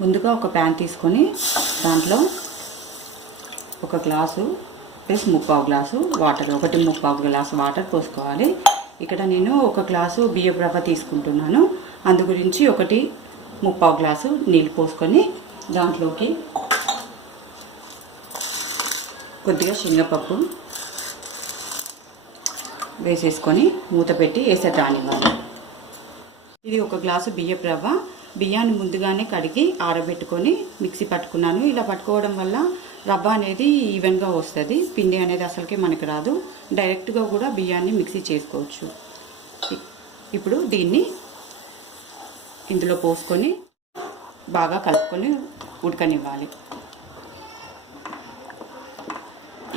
ముందుగా ఒక ప్యాన్ తీసుకొని దాంట్లో ఒక glass plus 3/4 glass water, 1/3 glass water పోసుకోవాలి. ఇక్కడ నేను ఒక గ్లాసు బియ్యపు రవ్వ తీసుకుంటున్నాను, అందు గురించి 1/3 గ్లాసు నీళ్ళు పోసుకొని దాంట్లోకి కొద్దిగా శనగపప్పు వేసేసుకొని మూత పెట్టి ఎసరు రానివ్వాలి. ఇది ఒక గ్లాసు బియ్యపు రవ్వ. బియ్యాన్ని ముందుగానే కడిగి ఆరబెట్టుకొని మిక్సీ పట్టుకున్నాను. ఇలా పట్టుకోవడం వల్ల రవ్వ అనేది ఈవెన్గా వస్తుంది, పిండి అనేది అసలుకే మనకు రాదు. డైరెక్ట్గా కూడా బియ్యాన్ని మిక్సీ చేసుకోవచ్చు. ఇప్పుడు దీన్ని ఇందులో పోసుకొని బాగా కలుపుకొని ఉడకనివ్వాలి.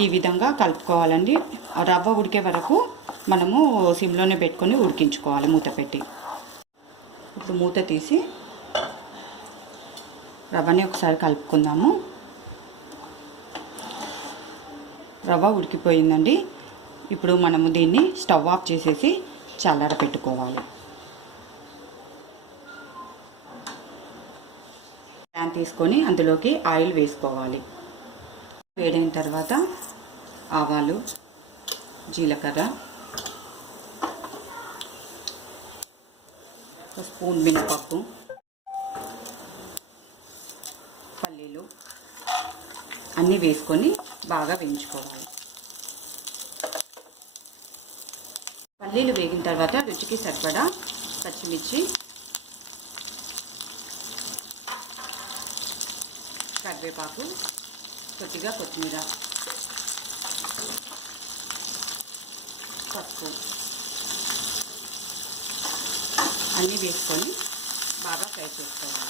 ఈ విధంగా కలుపుకోవాలండి. రవ్వ ఉడికే వరకు మనము సిమ్లోనే పెట్టుకొని ఉడికించుకోవాలి మూత పెట్టి. ఇప్పుడు మూత తీసి రవ్వని ఒకసారి కలుపుకుందాము. రవ్వ ఉడికిపోయిందండి. ఇప్పుడు మనము దీన్ని స్టవ్ ఆఫ్ చేసేసి చల్లార పెట్టుకోవాలి. ప్యాన్ తీసుకొని అందులోకి ఆయిల్ వేసుకోవాలి. వేడిన తర్వాత ఆవాలు, జీలకర్ర, ఒక స్పూన్ మినపప్పు, పల్లీలు అన్నీ వేసుకొని బాగా వేయించుకోవాలి. పల్లీలు వేగిన తర్వాత రుచికి సరిపడా పచ్చిమిర్చి, కరివేపాకు, కొద్దిగా కొత్తిమీర, పసుపు అన్నీ వేసుకొని బాగా ఫ్రై చేసుకోవాలి.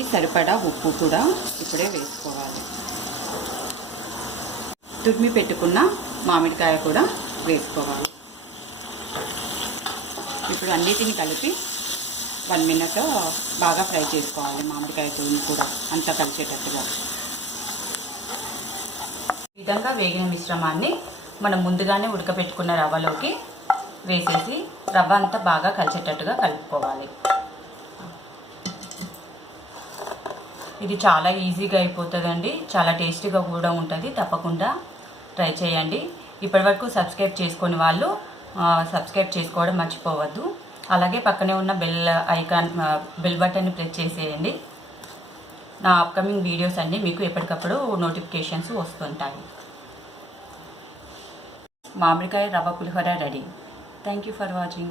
ఈ సరిపడా ఉప్పు కూడా ఇప్పుడే వేసుకోవాలి. తురిమి పెట్టుకున్న మామిడికాయ కూడా వేసుకోవాలి. ఇప్పుడు అన్నిటిని కలిపి 1 మినిట్ బాగా ఫ్రై చేసుకోవాలి. మామిడికాయ తురిమి కూడా అంతా కలిసేటట్టుగా. ఈ విధంగా వేగిన మిశ్రమాన్ని మనం ముందుగానే ఉడకబెట్టుకున్న రవ్వలోకి వేసేసి రవ్వ అంతా బాగా కలిసేటట్టుగా కలుపుకోవాలి. ఇది చాలా ఈజీగా అయిపోతుందండి, చాలా టేస్టీగా కూడా ఉంటుంది. తప్పకుండా ట్రై చేయండి. ఇప్పటివరకు సబ్స్క్రైబ్ చేసుకుని వాళ్ళు సబ్స్క్రైబ్ చేసుకోవడం మర్చిపోవద్దు. అలాగే పక్కనే ఉన్న బెల్ బటన్ని ప్రెస్ చేసేయండి. నా అప్కమింగ్ వీడియోస్ అన్నీ మీకు ఎప్పటికప్పుడు నోటిఫికేషన్స్ వస్తుంటాయి. మామిడికాయ రవ్వ పులిహోర ready. Thank you for watching.